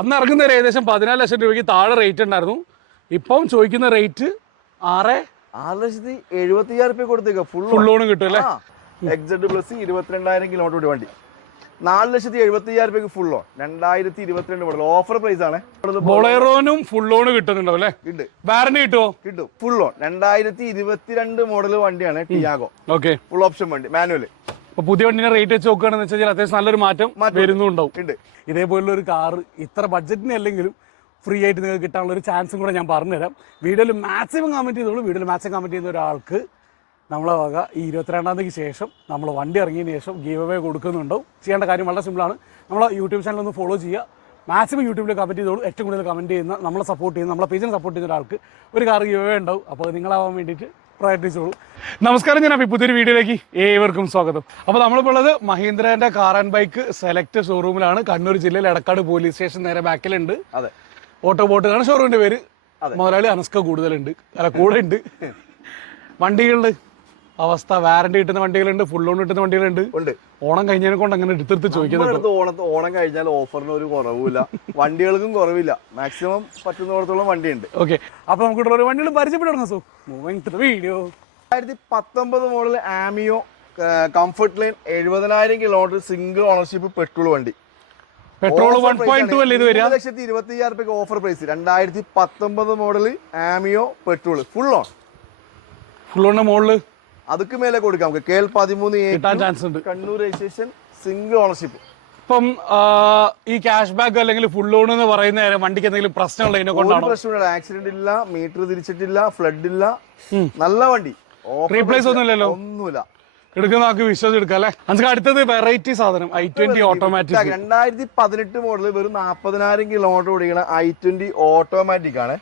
അന്ന് ഇറങ്ങുന്ന ഏകദേശം 14 ലക്ഷം രൂപയ്ക്ക് താഴെ റേറ്റ് ഉണ്ടായിരുന്നു. ഇപ്പം ചോദിക്കുന്ന റേറ്റ് 6,70,000 കൊടുത്തേക്ക ഫുൾ ലോൺ കിട്ടും അല്ലേ? എക്സെഡ് പ്ലസ് 22,000 കിലോമീറ്റർ വണ്ടി 4,70,000 full loan 2022 model offer price ആണ്. ബൊളേറോനും ഫുൾ ലോൺ കിട്ടുന്നുണ്ടോ അല്ലേ? വാറന്റി കിട്ടുമോ? കിട്ടും. ഫുൾ ലോൺ 2022 മോഡൽ വണ്ടിയാണ് ടിയാഗോ. ഓക്കെ, ഫുൾ ഓപ്ഷൻ വണ്ടി മാനുവൽ. അപ്പൊ പുതിയ വണ്ടിനെ റേറ്റ് വെച്ച് നോക്കുകയാണെന്ന് വെച്ചാൽ അത്യാവശ്യം നല്ലൊരു മാറ്റം വരുന്നുണ്ടാവും. ഇതേപോലുള്ള ഒരു കാറ് ഇത്ര ബഡ്ജറ്റിന് അല്ലെങ്കിലും ഫ്രീ ആയിട്ട് നിങ്ങൾക്ക് കിട്ടാനുള്ള ഒരു ചാൻസും കൂടെ ഞാൻ പറഞ്ഞുതരാം. വീഡിയോയിൽ മാക്സിമം കമൻറ്റ് ചെയ്തോളൂ. വീഡിയോയിൽ മാക്സിമം കമൻറ്റ് ചെയ്യുന്ന ഒരാൾക്ക് നമ്മളെ വക ഈ 22-ാം തീയതിക്ക് ശേഷം നമ്മൾ വണ്ടി ഇറങ്ങിയതിന് ശേഷം ഗീവ് അവേ കൊടുക്കുന്നുണ്ടാവും. ചെയ്യേണ്ട കാര്യം വളരെ സിമ്പിളാണ്. നമ്മളെ യൂട്യൂബ് ചാനൽ ഒന്ന് ഫോളോ ചെയ്യുക. മാക്സിമം യൂട്യൂബിൽ കമൻറ്റ് ചെയ്തോളൂ. ഏറ്റവും കൂടുതൽ കമൻറ്റ് ചെയ്യുന്ന നമ്മളെ സപ്പോർട്ട് ചെയ്യുന്ന നമ്മളെ പേജിനെ സപ്പോർട്ട് ചെയ്യുന്ന ഒരാൾക്ക് ഒരു കാർ ഗീവ് അവേ ഉണ്ടാവും. അപ്പോൾ നിങ്ങളാവാൻ വേണ്ടിയിട്ട് പ്രയത്നിച്ചോളൂ. നമസ്കാരം, ഞാൻ പുതിയൊരു വീഡിയോയിലേക്ക് ഏവർക്കും സ്വാഗതം. അപ്പോൾ നമ്മളിപ്പോൾ ഉള്ളത് മഹീന്ദ്രേൻ്റെ കാർ ആൻഡ് ബൈക്ക് സെലക്ട് ഷോറൂമിലാണ്. കണ്ണൂർ ജില്ലയിൽ എടക്കാട് പോലീസ് സ്റ്റേഷൻ നേരെ ബാക്കിലുണ്ട്. അതെ, ഓട്ടോ ബോട്ടുകളാണ് ഷോറൂമിൻ്റെ പേര്. മുതലാളി അനസ്ക കൂടുതലുണ്ട്, കൂടെ ഉണ്ട്. വണ്ടികളുടെ അവസ്ഥ വാറന്റി കിട്ടുന്ന വണ്ടികളുണ്ട്, ഫുൾ ലോൺ കിട്ടുന്ന വണ്ടികളുണ്ട്. ഓണം കഴിഞ്ഞതിനെ കൊണ്ട് അങ്ങനെ എടുത്തെടുത്ത് ചോദിക്കുന്നത്. ഓണം കഴിഞ്ഞാൽ ഓഫറിന് ഒരു കുറവില്ല, വണ്ടികൾക്കും കുറവില്ല. മാക്സിമം പറ്റുന്നിടത്തോളം വണ്ടിയുണ്ട്. ഓക്കെ, അപ്പൊ നമുക്ക് ഒരു വണ്ടികൾ പരിചയപ്പെടുന്ന video 2019 model Ameo comfort line 70,000 kilometre single ownership petrol വണ്ടി. പെട്രോൾ 1.2 അല്ലേ ഇത് വരിക? 1,20,000 offer price. 2019 model Ameo petrol full on. Full ഓണിന്റെ മോഡല് അതൊക്കെ മേലെ കൊടുക്കാം നമുക്ക്. KL 13 കിട്ടാൻ ചാൻസ് ഉണ്ട്. Kannur registration single ownership. ഇപ്പം ഈ ക്യാഷ് ബാക്ക് അല്ലെങ്കിൽ ഫുൾ ലോൺ എന്ന് പറയുന്ന വണ്ടിക്ക് എന്തെങ്കിലും പ്രശ്നമുള്ള ഇതിനെ കൊണ്ടാണോ? പ്രശ്നമില്ല, ആക്സിഡന്റ് ഇല്ല, മീറ്റർ തിരിച്ചിട്ടില്ല, ഫ്ലഡ് ഇല്ല, നല്ല വണ്ടി. റീപ്ലേസ് ഒന്നുമില്ലല്ലോ? ഒന്നുമില്ല. എടുക്കുന്ന ആൾക്ക് വിശ്വസിച്ച് എടുക്കാം അല്ലേ? നമുക്ക് അടുത്തത് വെറൈറ്റി സാധനം i20 ഓട്ടോമാറ്റിക്. 2018 മോഡൽ വെറും 40,000 കിലോമീറ്റർ ഓടിക്കണ i20 ഓട്ടോമാറ്റിക് ആണ്.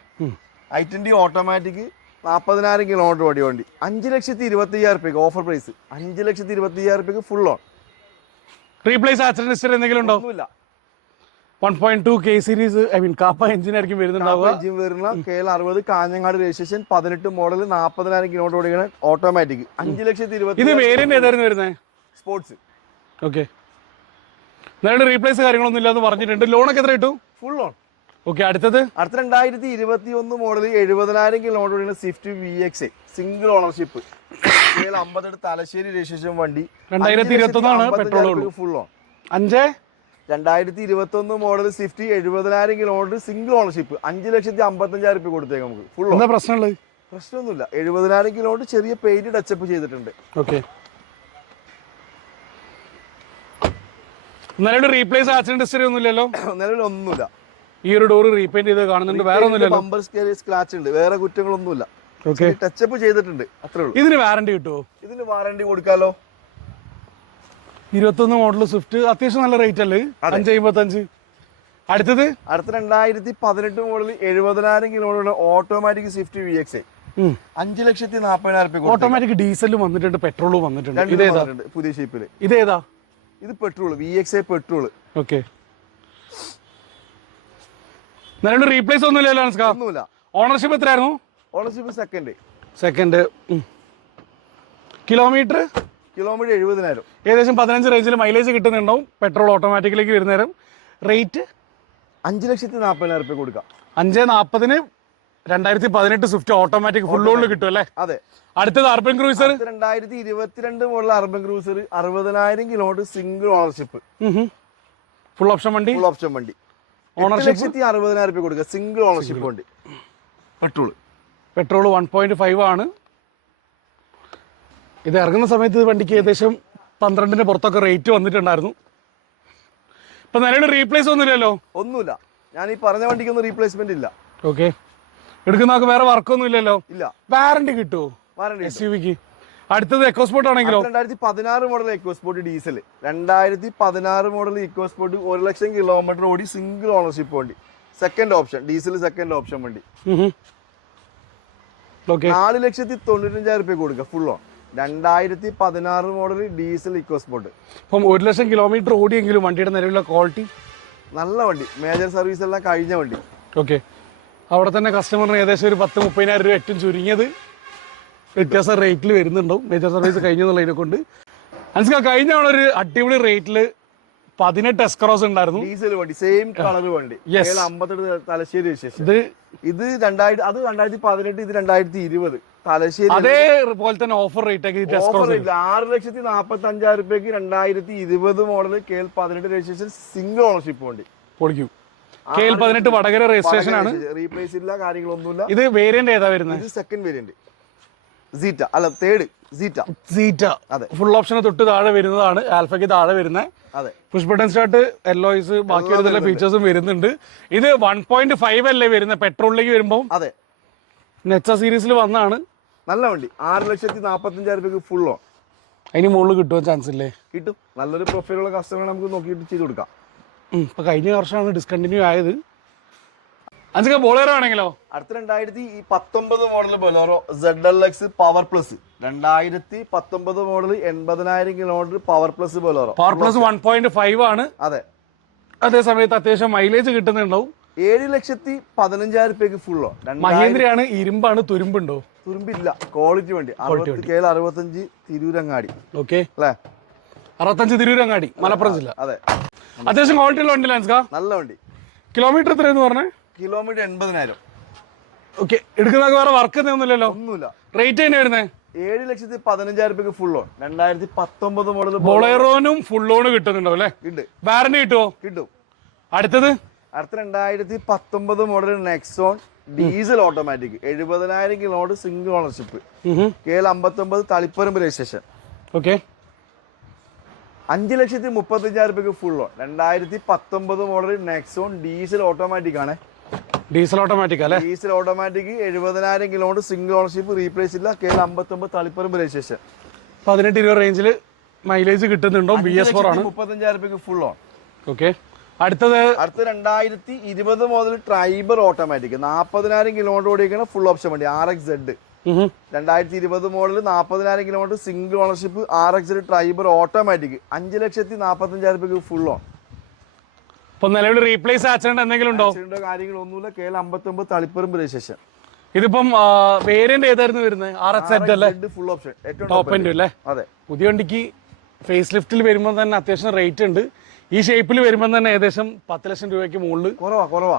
i20 ഓട്ടോമാറ്റിക് 40,000 കിലോമീറ്റർ ഓടിയ വണ്ടി. 5,20,000 offer price. 5,20,000 full on. Replace accident history എന്തെങ്കിലും ഉണ്ടോ? ഒന്നുമില്ല. 1.2 K സീരീസ് കാപ്പ എഞ്ചിൻ ആയിരിക്കും വരുന്നുണ്ടാവുക. എഞ്ചിൻ വരുന്ന KL 60 Kanhangad registration 18 model 40,000 kilometre ഓടിക്കണ ഓട്ടോമാറ്റിക്. 5,20,000. ഇത് വേരിയന്റ് ഏതായിരുന്നു വരുന്നത്? സ്പോർട്സ്. ഓക്കെ, നിങ്ങളുടെ റീപ്ലേസ് കാര്യങ്ങളൊന്നും ഇല്ലാന്ന് പറഞ്ഞിട്ടുണ്ട്. ലോണൊക്കെ എത്ര കിട്ടും? Full loan. ഓക്കെ, അടുത്ത 2021 model 70,000 kilometre Swift VX single ownership. 50 Thalassery registration വണ്ടി. 2021 petrol full on. 2021 model Swift 70,000 kilometre single ownership. 5,55,000 കൊടുത്തേക്ക് നമുക്ക്. Full on. എന്താ പ്രശ്നമുള്ളത്? പ്രശ്നമൊന്നുമില്ല. 70,000 കിലോമീറ്റർ ചെറിയ പെയിന്റ് ടച്ചപ്പ് ചെയ്തിട്ടുണ്ട്. ഓക്കെ, നിലവിൽ റീപ്ലേസ് ആക്സിഡന്റ് ഹിസ്റ്ററി ഒന്നും ഇല്ലല്ലോ? നിലവിൽ ഒന്നുമില്ല. ഈ ഒരു ഡോർ റീപെയിന്റ് ചെയ്ത് കാണുന്നുണ്ട്, വേറെ ഒന്നുമില്ല. ബമ്പർ സ്ക്രാച്ച് ഉണ്ട്, വേറെ കുറ്റങ്ങളൊന്നുമില്ല. ടച്ചപ്പ് ചെയ്തിട്ടുണ്ട്, അത്രേ ഉള്ളൂ. ഇതിന് വാറന്റി കിട്ടുമോ? ഇതിന് വാറന്റി കൊടുക്കാലോ. 21 മോഡൽ സ്വിഫ്റ്റ് അത്യാവശ്യം നല്ല റേറ്റ് അല്ലേ? 5,55. അടുത്തത് 2018 model 70,000 kilometre automatic Swift VX 5,40,000 automatic ഡീസലും വന്നിട്ടുണ്ട്, പെട്രോളും വന്നിട്ടുണ്ട്. ഇതേതാ? പുതിയ ഷേപ്പില്. ഇതേതാ? ഇത് പെട്രോൾ VX പെട്രോൾ. ഓക്കെ, നിലവിൽ റീപ്ലേസ് ഒന്നുമില്ലല്ലോ? ഒന്നുമില്ല. ഓണർഷിപ്പ് എത്രയായിരുന്നു? Ownership second. കിലോമീറ്റർ 70,000. ഏകദേശം 15 റേഞ്ചിൽ മൈലേജ് കിട്ടുന്നുണ്ടാവും. പെട്രോൾ ഓട്ടോമാറ്റിക്കിലേക്ക് വരുന്ന നേരം റേറ്റ് 5,40,000 കൊടുക്കാം. 5,40,000 2018 സ്വിഫ്റ്റ് ഓട്ടോമാറ്റിക് ഫുൾ ലോണിൽ കിട്ടും അല്ലേ? അതെ. അടുത്തത് urban cruiser 2022 model urban cruiser 60,000 kilometre single ownership. Full option വണ്ടി. ഓണർഷിപ്പ് 60,000 കൊടുക്കുക. സിംഗിൾ ഓണർഷിപ്പ് വണ്ടി. പെട്രോൾ 1.5 ആണ്. ഇത് ഇറങ്ങുന്ന സമയത്ത് വണ്ടിക്ക് ഏകദേശം 12ന്റെ പുറത്തൊക്കെ റേറ്റ് വന്നിട്ടുണ്ടായിരുന്നു. ഇപ്പൊ നിലവിൽ റീപ്ലേസ് ഒന്നുമില്ലല്ലോ? ഒന്നുമില്ല. ഞാൻ ഈ പറഞ്ഞ വണ്ടിക്കൊന്നും റീപ്ലേസ്മെന്റ് ഇല്ല. ഓക്കെ, എടുക്കുന്ന വേറെ വർക്കൊന്നും ഇല്ലല്ലോ? ഇല്ല. വാറന്റി കിട്ടുമോ SUVക്ക്? അടുത്തത് എക്കോസ്പോർട്ട് ആണെങ്കിലോ? 2016 model EcoSport diesel. 2016 model EcoSport 1,00,000 kilometre ഓടി സിംഗിൾ ഓണർഷിപ്പ് വണ്ടി. Second option diesel, second option വണ്ടി. 4,95,000 കൊടുക്കുക full on. 2016 model diesel EcoSport. അപ്പം 1,00,000 കിലോമീറ്റർ ഓടിയെങ്കിലും വണ്ടിയുടെ നിലവിലുള്ള ക്വാളിറ്റി നല്ല വണ്ടി. മേജർ സർവീസ് എല്ലാം കഴിഞ്ഞ വണ്ടി. ഓക്കെ, അവിടെ തന്നെ കസ്റ്റമറിന് ഏകദേശം ഒരു 10,30,000 രൂപ ഏറ്റവും ചുരുങ്ങിയത് വ്യത്യാസം റേറ്റിൽ വരുന്നുണ്ടാവും, മേജർ സർവീസ് കഴിഞ്ഞെന്നുള്ളതിനെ കൊണ്ട്. മനസ്സിലാക്കാം, കഴിഞ്ഞ ഒരു അടിപൊളി റേറ്റിൽ 18 എസ്ക്രോസ് ഉണ്ടായിരുന്നു. ഡീസൽ വണ്ടി, സെയിം കളർ വണ്ടി. Yes. 58 തലശ്ശേരി വിശേഷം. ഇത് 2018, ഇത് 2018, ഇത് 2020 തലശ്ശേരി. അതേപോലെ തന്നെ ഓഫർ റേറ്റ് ഒക്കെ 6,45,000 രൂപയ്ക്ക് 2020 model KL18 registration single ownership വണ്ടി പൊളിക്കും. KL18 വടകര രജിസ്ട്രേഷൻ ആണ്. റീപ്ലേസ് ഇല്ല, കാര്യങ്ങളൊന്നുമില്ല. ഇത് വേരിയന്റ് ഏതാ വരുന്നത്? ഇത് സെക്കൻഡ് വേരിയന്റ് സീറ്റ, അല്ല തേർഡ് സീറ്റ. അതെ, ഫുൾ ഓപ്ഷന് തൊട്ട് താഴെ വരുന്നതാണ്, ആൽഫയ്ക്ക് താഴെ വരുന്നത്. അതെ, പുഷ് ബട്ടൺ സ്റ്റാർട്ട്, എല്ലോയ്സ്, ബാക്കിയുള്ള ഫീച്ചേഴ്സും വരുന്നുണ്ട്. ഇത് 1.5 അല്ലേ വരുന്നത് പെട്രോളിലേക്ക് വരുമ്പോൾ? അതെ, നെച്ച സീരീസിൽ വന്നാണ്. നല്ല വണ്ടി. 6,45,000 രൂപയ്ക്ക് ഫുൾ ഓൺ. അതിന് മുകളിൽ കിട്ടുവാൻ ചാൻസ് ഇല്ലേ? കിട്ടും. നല്ലൊരു പ്രൊഫൈലുള്ള കസ്റ്റമർ നമുക്ക് നോക്കിയിട്ട് ചെയ്ത് കൊടുക്കാം. ഇപ്പൊ കഴിഞ്ഞ വർഷമാണ് ഡിസ്കണ്ടിന്യൂ ആയത്. അഞ്ച് ബോളേറോ ആണെങ്കിലോ? അടുത്ത 2019 model Bolero ZLX power plus. 2019 model 80,000 kilometre power plus Bolero. Power plus 1.5 ആണ്. അതെ, അതേ സമയത്ത് അത്യാവശ്യം മൈലേജ് കിട്ടുന്നുണ്ടാവും. 7,15,000 രൂപയ്ക്ക് ഫുള്ളോ. മഹേന്ദ്രയാണ്, ഇരുമ്പാണ്, തുരുമ്പുണ്ടോ? തുരുമ്പില്ല, ക്വാളിറ്റി വണ്ടി. 65 തിരൂരങ്ങാടി. ഓക്കെ അല്ലേ? 65 തിരൂരങ്ങാടി, മലപ്പുറം ജില്ല. അതെ, അത്യാവശ്യം ക്വാളിറ്റി ഉള്ള വണ്ടി ലാൻസ്കാ. നല്ല വണ്ടി. കിലോമീറ്റർ എത്രയെന്ന് പറഞ്ഞേ? കിലോമീറ്റർ 80,000. ഓക്കെ, എടുക്കുന്ന വേറെ വർക്ക് ഒന്നുമില്ലല്ലോ? ഒന്നുമില്ല. റേറ്റ് തന്നെ വരുന്നത് 7,15,000 രൂപയ്ക്ക് ഫുൾ ഓൺ. 2019 മോഡൽ ബൊളേറോനും ഫുൾ ഓൺ കിട്ടുന്നുണ്ടോ അല്ലേ? ഉണ്ട്. വാറന്റി കിട്ടുമോ? കിട്ടും. അടുത്ത 2019 model Nexon diesel automatic 70,000 kilometre single ownership. KL59 Taliparamba registration. Okay, 5,35,000 രൂപയ്ക്ക് full on. 2019 model Nexon diesel automatic ആണ്. ഡീസൽ ഓട്ടോമാറ്റിക് അല്ലേ? Diesel automatic 70,000 kilometre single ownership, replace ഇല്ല. KL59 Taliparamba registration. 18-20 റേഞ്ചിൽ മൈലേജ് കിട്ടുന്നുണ്ടോ? BS4 ആണ്. 35,000 രൂപയ്ക്ക് ഫുൾ ഓൺ. ഓക്കെ, അടുത്ത 2020 മുതൽ ട്രൈബർ ഓട്ടോമാറ്റിക് 40,000 കിലോമീറ്റർ ഓടിക്കുന്ന ഫുൾ ഓപ്ഷൻ വണ്ടി RXZ. 2020 model 40,000 kilometre single ownership RXZ tribal automatic 5,45,000 രൂപയ്ക്ക് ഫുൾ ഓൺ. ഇപ്പൊ നിലവിൽ റീപ്ലേസ് ആക്സിഡന്റ് എന്തെങ്കിലും ഉണ്ടോ? കാര്യങ്ങളൊന്നുമില്ല. KL59 Taliparamba registration. ഇതിപ്പം വേരിയന്റ് ഏതായിരുന്നു വരുന്നത്? RXZ അല്ലേ? ഫുൾ ഓപ്ഷൻ, ഏറ്റവും ടോപ്പ് എൻഡ് അല്ലേ? അതെ. പുതിയ വണ്ടിക്ക് ഫേസ് ലിഫ്റ്റിൽ വരുമ്പോൾ തന്നെ അത്യാവശ്യം റേറ്റ് ഉണ്ട്. ഈ ഷേപ്പിൽ വരുമ്പോൾ തന്നെ ഏകദേശം 10 ലക്ഷം രൂപയ്ക്ക് മുകളിൽ കുറവാ.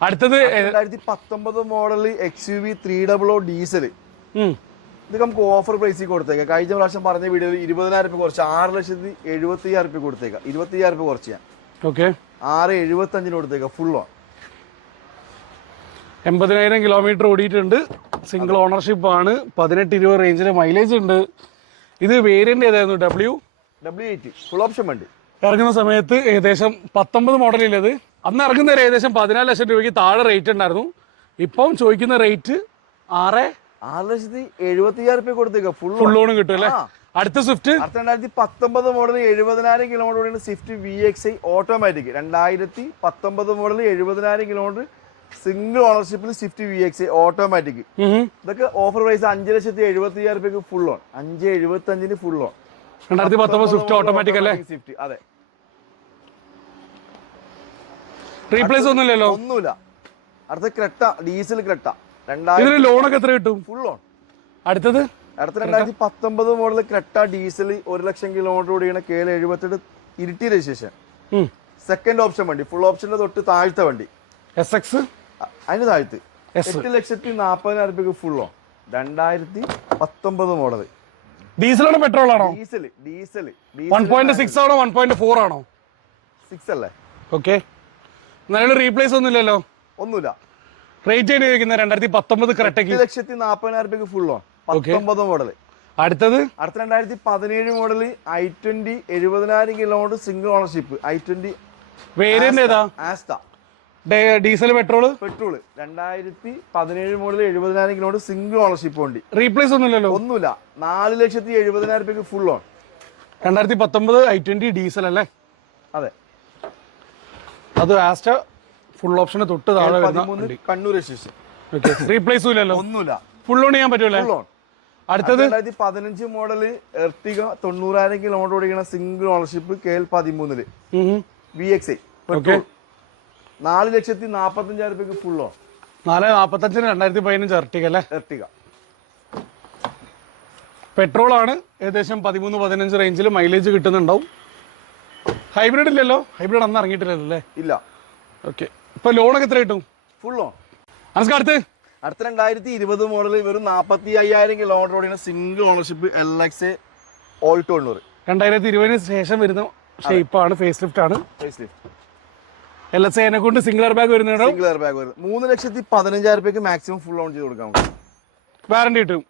അടുത്തത് 2019 മോഡൽ XUV 300 ഡീസൽ. ഇത് നമുക്ക് ഓഫർ പ്രൈസിൽ കൊടുത്തേക്കാം. കഴിഞ്ഞ പ്രാവശ്യം പറഞ്ഞ വീഡിയോയിൽ 20,000 രൂപ കുറച്ച് 6,70,000 രൂപ കൊടുത്തേക്കാം. 20,000 രൂപ കുറച്ച് ഞാൻ. ഓക്കെ, 6,75 കൊടുത്തേക്കാം ഫുൾ ഓൺ. 80,000 കിലോമീറ്റർ ഓടിയിട്ടുണ്ട്. സിംഗിൾ ഓണർഷിപ്പ് ആണ്. 18-20 റേഞ്ചിൽ മൈലേജ് ഉണ്ട്. ഇത് വേരിയന്റ് ഏതായിരുന്നു? W80 ഫുൾ ഓപ്ഷൻ വണ്ടി. ഇറങ്ങുന്ന സമയത്ത് ഏകദേശം 19 മോഡലിലത്. അന്ന് ഇറങ്ങുന്നവരെ ഏകദേശം 14 ലക്ഷം രൂപയ്ക്ക് താഴെ റേറ്റ് ഉണ്ടായിരുന്നു. ഇപ്പം ചോദിക്കുന്ന റേറ്റ് 6,70,000 രൂപ കൊടുത്തേക്കാം ഫുൾ ലോണും കിട്ടും അല്ലേ? അടുത്ത സ്വിഫ്റ്റ് 2019 മോഡൽ 70,000 കിലോമീറ്റർ ഓടിക്കുന്ന Swift VXI automatic. 2019 model 70,000 kilometre single ഓണർഷിപ്പിൽ സ്വിഫ്റ്റ് VXI ഓട്ടോമാറ്റിക്. ഇതൊക്കെ ഓഫർ പ്രൈസ് 5,70,000 രൂപയ്ക്ക് full on. 5,75,000 full on. 2019 Swift automatic അല്ലേ? സ്വിഫ്റ്റ്. അതെ. റീപ്ലേസ് ഒന്നുമില്ലല്ലോ? ഒന്നുമില്ല. അടുത്ത ക്രെട്ട ഡീസൽ ക്രെട്ട. ഇതിന് ലോണൊക്കെ എത്ര കിട്ടും? Full on. അടുത്ത 2019 മോഡൽ ക്രെട്ട ഡീസൽ 1 ലക്ഷം കിലോമീറ്റർ ഓടിക്കുന്ന KL78 Iritty registration. Second option വണ്ടി. ഫുൾ ഓപ്ഷന്റെ തൊട്ട് താഴത്തെ വണ്ടി SX. അതിന് താഴത്ത് 8,40,000 രൂപയ്ക്ക് ഫുൾ ഓൺ. 2019 മോഡൽ. ഡീസലാണോ പെട്രോൾ ആണോ? ഡീസൽ 1.6 ആണോ 1.4 ആണോ? 6 അല്ലേ? ഓക്കെ, എന്നാലും റീപ്ലേസ് ഒന്നുമില്ലല്ലോ? ഒന്നുമില്ല. റേറ്റ് ചോദിക്കുന്നത് 2019 കറക്റ്റ് 8,40,000 രൂപയ്ക്ക് ഫുൾ ഓൺ. 19 മോഡൽ. അടുത്ത 2017 model i20 70,000 kilometre single ownership. i20 variant ഏതാ? Asta. Diesel petrol 2017 model 70,000 kilometre single ownership വണ്ടി. റീപ്ലേസ് ഒന്നുമില്ലല്ലോ? ഒന്നുമില്ല. 4,70,000 രൂപയ്ക്ക് ഫുൾ ഓൺ. 2019 i20 ഡീസൽ അല്ലേ? അതെ. അത് ആസ്റ്റ ഫുൾ ഓപ്ഷന് തൊട്ട് താഴെ വരുന്ന കണ്ണൂർ രജിസ്ട്രേഷൻ. റീപ്ലേസും ഇല്ലല്ലോ? ഒന്നുമില്ല. ഫുൾ ഓൺ ചെയ്യാൻ പറ്റൂലേ? അടുത്തത് 2015 മോഡൽ എർട്ടിക 90,000 കിലോമീറ്റർ ഓടിക്കുന്ന സിംഗിൾ ഓണർഷിപ്പ് KL13 VXI. 4,40,000 രൂപയ്ക്ക് ഫുൾ ഓൺ. 4,45 2015 എർട്ടിക അല്ലേ? എർട്ടിക പെട്രോൾ ആണ്. ഏകദേശം 13-15 റേഞ്ചിൽ മൈലേജ് കിട്ടുന്നുണ്ടാവും. ഹൈബ്രിഡ് ഇല്ലല്ലോ, ഹൈബ്രിഡ് അന്ന് ഇറങ്ങിയിട്ടില്ലല്ലോ അല്ലേ? ഇല്ല. ഓക്കെ, ഇപ്പൊ ലോണൊക്കെ എത്ര കിട്ടും? Full loan. നമസ്കാരം. അടുത്ത 2020 മോഡൽ വെറും 45,000 കിലോമീറ്റർ ഓടിക്കുന്ന സിംഗിൾ ഓണർഷിപ്പ് LX ഓൾട്ടോ 2020 ശേഷം വരുന്ന ഷേപ്പാണ്, ഫേസ് ലിഫ്റ്റ് ആണ്. LX അതിനെ കൊണ്ട് സിംഗിൾ എയർ ബാഗ് വരുന്നുണ്ടോ? സിംഗിൾ എയർ ബാഗ് വരും. 3,15,000 മാക്സിമം ഫുൾ ഓൺ ചെയ്ത് കൊടുക്കാം. വാറണ്ടി കിട്ടും.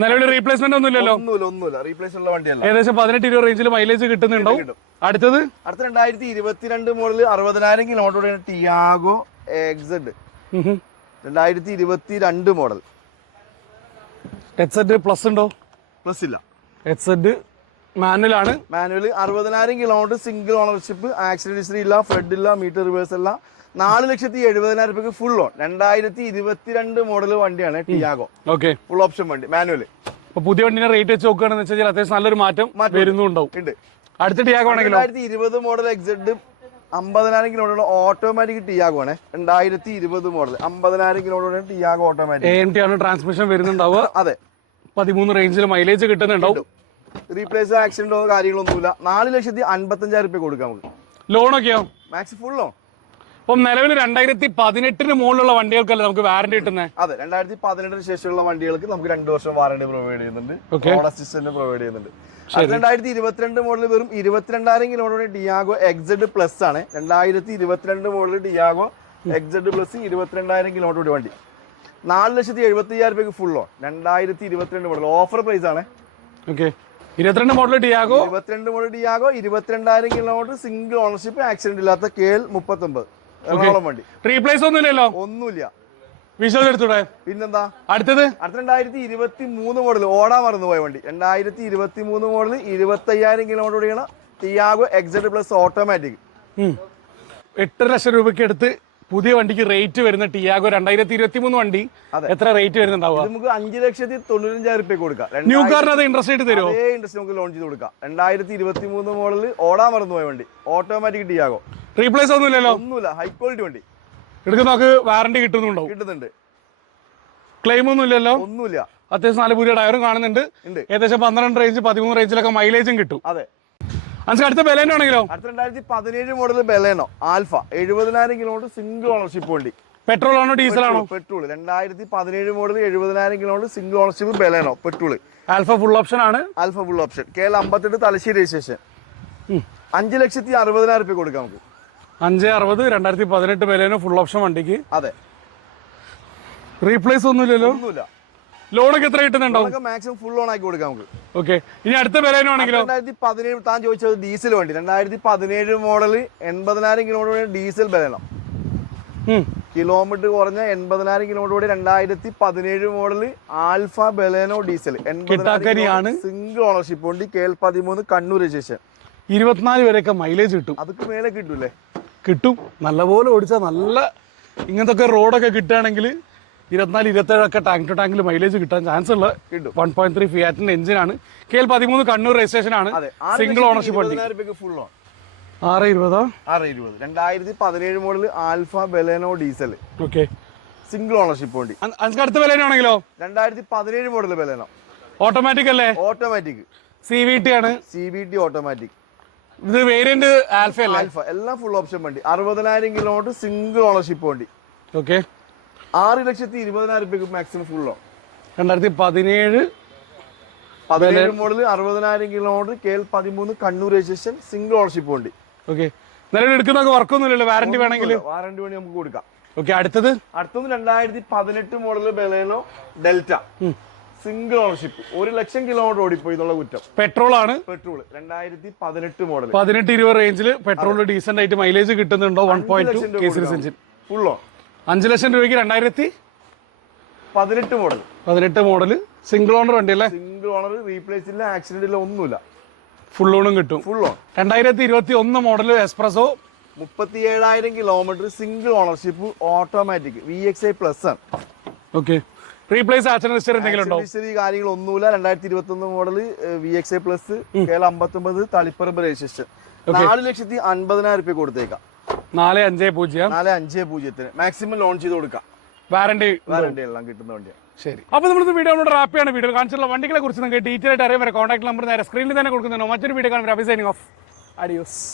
നിലവിൽ റീപ്ലേസ്മെന്റ് ഒന്നുമില്ലല്ലോ? ഒന്നുമില്ല, റീപ്ലേസ്മെന്റ് ഉള്ള വണ്ടിയല്ല. ഏകദേശം 18-20 റേഞ്ചിൽ മൈലേജ് കിട്ടുന്നുണ്ടോ? അടുത്ത 2022 മോഡൽ 60,000 കിലോമീറ്റർ ഓടിക്കുന്ന Tiago XZ 2022 model. XZ plus ഉണ്ടോ? പ്ലസ് ഇല്ല. XZ മാനുവൽ ആണ്. Manual 60,000 kilometre single ownership, accident history ഇല്ല, ഫ്ലഡ് ഇല്ല, മീറ്റർ റിവേഴ്സ് ഇല്ല. 4,70,000 ഫുൾ ഓൺ. 2022 മോഡൽ വണ്ടിയാണ് ടിയാഗോ. ഓക്കെ, ഫുൾ ഓപ്ഷൻ വണ്ടി, മാനുവൽ. ഇപ്പൊ പുതിയ വണ്ടിനെ റേറ്റ് വെച്ച് നോക്കുകയാണെന്ന് വെച്ചാൽ അത്യാവശ്യം നല്ലൊരു മാറ്റം വരുന്നുണ്ടാവും. അടുത്ത ടിയാഗോ ആണെങ്കിലോ 2020 model XZ 50,000 kilometre automatic Tiago ആണ്. 2020 model 50,000 kilometre Tiago automatic. AMT ആണ് ട്രാൻസ്മിഷൻ വരുന്നുണ്ടാവുക. അതെ, 13 റേഞ്ചിൽ മൈലേജ് കിട്ടുന്നുണ്ടാവും. റീപ്ലേസ് ആക്സിഡന്റോ കാര്യങ്ങളൊന്നുമില്ല. 4,55,000 കൊടുക്കാം നമുക്ക്. ലോണൊക്കെയോ? Max full loan. അപ്പം നിലവിൽ 2018 മുകളിലുള്ള വണ്ടികൾക്കല്ലേ നമുക്ക് വാറണ്ടി കിട്ടുന്നത്? അതെ, 2018 ശേഷമുള്ള വണ്ടികൾക്ക് നമുക്ക് 2 വർഷം വാറണ്ടി പ്രൊവൈഡ് ചെയ്യുന്നുണ്ട്, റോഡ് അസിസ്റ്റന്റ് പ്രൊവൈഡ് ചെയ്യുന്നുണ്ട്. 2022 മോഡൽ വെറും 22,000 കിലോമീറ്റർ ടിയാഗോ XZ പ്ലസ് ആണ്. 2022 model Tiago XZ plus 22,000 kilometre വണ്ടി. 4,70,000 full loan. 2022 model offer price ആണ്. Okay, 22 model Tiago 22,000 kilometre single ownership, accident ഇല്ലാത്ത KL 39 എറണാകുളം വണ്ടി. റീപ്ലേസ് ഒന്നുമില്ലല്ലോ? ഒന്നുമില്ല. വിശ്വസിച്ചെടുത്തൂടെ? പിന്നെന്താ. അടുത്തത് 2023 മോഡൽ ഓടാൻ മറന്നുപോയ വണ്ടി. 2023 മോഡൽ 25,000 കിലോമീറ്റർ ഓടിയാണ് Tiago XZ plus automatic. 8 lakh രൂപയ്ക്ക് എടുത്ത് പുതിയ വണ്ടിക്ക് റേറ്റ് വരുന്ന ടിയാഗോ 2023 വണ്ടി എത്ര റേറ്റ് വരുന്നുണ്ടാവുക? നമുക്ക് 5,95,000 കൊടുക്കാം. ന്യൂ കാറിന് അത് ഇൻട്രസ്റ്റ് ആയിട്ട് തരുമോ? അതേ ഇൻട്രസ്റ്റ് നമുക്ക് ലോൺ ചെയ്ത് കൊടുക്കാം. 2023 മോഡൽ ഓടാൻ മറന്നുപോയ വണ്ടി, ഓട്ടോമാറ്റിക് ടിയാഗോ. റീപ്ലേസ് ഒന്നുമില്ലല്ലോ? ഒന്നുമില്ല, ഹൈ ക്വാളിറ്റി വണ്ടി. എടുക്കുന്ന നമുക്ക് വാറണ്ടി കിട്ടുന്നുണ്ടോ? കിട്ടുന്നുണ്ട്. ക്ലെയിം ഒന്നും ഇല്ലല്ലോ? ഒന്നുമില്ല. അത്യാവശ്യം 4 പുതിയ ടയറും കാണുന്നുണ്ട്. ഏകദേശം 12 റേഞ്ച് 13 റേഞ്ചിലൊക്കെ മൈലേജും കിട്ടും. അതെ. അടുത്ത ബലേനോ ആണെങ്കിലോ? അടുത്ത 2017 model Baleno alpha 70,000 kilometre single ownership വണ്ടി. പെട്രോൾ ആണോ ഡീസൽ ആണോ? Petrol. 2017 model 70,000 kilometre single ownership Baleno petrol. Alpha full option ആണ്. Alpha full option. KL 58 Thalassery registration. 5,60,000 കൊടുക്കാം നമുക്ക്. 5,60 2018 ബലേനോ ഫുൾ ഓപ്ഷൻ വണ്ടിക്ക്. അതെ. റീപ്ലേസ് ഒന്നുമില്ലല്ലോ? ഒന്നുമില്ല. ലോണൊക്കെ എത്ര കിട്ടുന്നുണ്ടോ? മാക്സിമം ഫുൾ ലോൺ ആക്കി കൊടുക്കാം നമുക്ക്. ഓക്കെ, ഇനി അടുത്ത ബലേനോ ആണെങ്കിലോ? 2017 താൻ ചോദിച്ചത് ഡീസൽ വണ്ടി. 2017 model 80,000 kilometre diesel Baleno. Kilometre കുറഞ്ഞ 80,000 kilometre 2017 model alpha Baleno diesel 80,000 single ownership വണ്ടി. KL 13 Kannur registration. 24 വരെയൊക്കെ മൈലേജ് കിട്ടും. അതൊക്കെ മേലെ കിട്ടൂലേ? കിട്ടും. നല്ലപോലെ ഓടിച്ചാൽ നല്ല ഇങ്ങനത്തെ റോഡൊക്കെ കിട്ടുകയാണെങ്കിൽ 24-27 ഒക്കെ ടാങ്ക് ടു ടാങ്കിൽ മൈലേജ് കിട്ടാൻ ചാൻസ് ഉള്ള 1.3 ഫിയാറ്റിന്റെ എഞ്ചിനാണ്. KL 13 കണ്ണൂർ രജിസ്ട്രേഷൻ ആണ്. സിംഗിൾ ഓണർഷിപ്പ് വണ്ടി. 6,20. 2017 model alpha Baleno diesel. Okay, single ownership വണ്ടി. അടുത്ത ബലേനോ ആണെങ്കിലോ? 2017 മോഡൽ ബലേനോ ഓട്ടോമാറ്റിക് അല്ലേ? ഓട്ടോമാറ്റിക്. CVT ആണ്. CVT automatic. ഇത് വേരിയന്റ് ആൽഫ അല്ലേ? ആൽഫ എല്ലാം ഫുൾ ഓപ്ഷൻ വണ്ടി. 60,000 കിലോമീറ്റർ സിംഗിൾ ഓണർഷിപ്പ് വണ്ടി. Okay, 6,20,000 maximum full loan. 2017 model 60,000 kilometre KL 13 Kannur registration single ownership വണ്ടി. ഓക്കെ, നിലവിൽ എടുക്കുന്നൊക്കെ വർക്കൊന്നുമില്ലല്ലോ? വാറണ്ടി വേണമെങ്കിൽ വാറണ്ടി വേണ്ടി നമുക്ക് കൊടുക്കാം. ഓക്കെ, അടുത്തത് 2018 model Baleno delta single ownership. 1 ലക്ഷം കിലോമീറ്റർ ഓടിപ്പോയി എന്നുള്ള കുറ്റം. പെട്രോൾ ആണ്. പെട്രോൾ. 2018 മോഡൽ 18-20 റേഞ്ചിൽ പെട്രോൾ ഡീസന്റ് ആയിട്ട് മൈലേജ് കിട്ടുന്നുണ്ടോ? 1.2 കേസിൽ എഞ്ചിൻ. Full loan. 5 ലക്ഷം രൂപയ്ക്ക് 2018 മോഡൽ. 18 മോഡൽ സിംഗിൾ ഓണർ വണ്ടി അല്ലേ? സിംഗിൾ ഓണർ, റീപ്ലേസ് ഇല്ല, ആക്സിഡന്റ് ഇല്ല, ഒന്നുമില്ല. ഫുൾ ലോണും കിട്ടും. Full loan. 2021 model espresso 37,000 kilometre single ownership automatic VXI plus ആണ്. ഓക്കെ, റീപ്ലേസ് ആക്സിഡന്റ് ഹിസ്റ്ററി എന്തെങ്കിലും ഉണ്ടോ? കാര്യങ്ങളൊന്നുമില്ല. 2021 model VXI plus KL 59 Taliparamba registration. 4,50,000 കൊടുത്തേക്കാം. 4,50,000 മാക്സിമം ലോൺ ചെയ്ത് കൊടുക്കാം. വാറണ്ടി എല്ലാം കിട്ടുന്ന വണ്ടിയാണ്. ശരി, അപ്പോൾ നമ്മൾ വീഡിയോ റാപ്പിയാണ്. വീഡിയോ കാണിച്ചുള്ള വണ്ടികളെ കുറിച്ച് നിങ്ങൾക്ക് ഡീറ്റെയിൽ ആയിട്ട് അറിയാൻ വരെ കോൺടാക്ട് നമ്പർ നേരെ സ്ക്രീനിൽ തന്നെ കൊടുക്കുന്നുണ്ടോ. മറ്റൊരു വീഡിയോ കാണുമ്പോൾ സൈനിങ് ഓഫ്. അഡിയോസ്.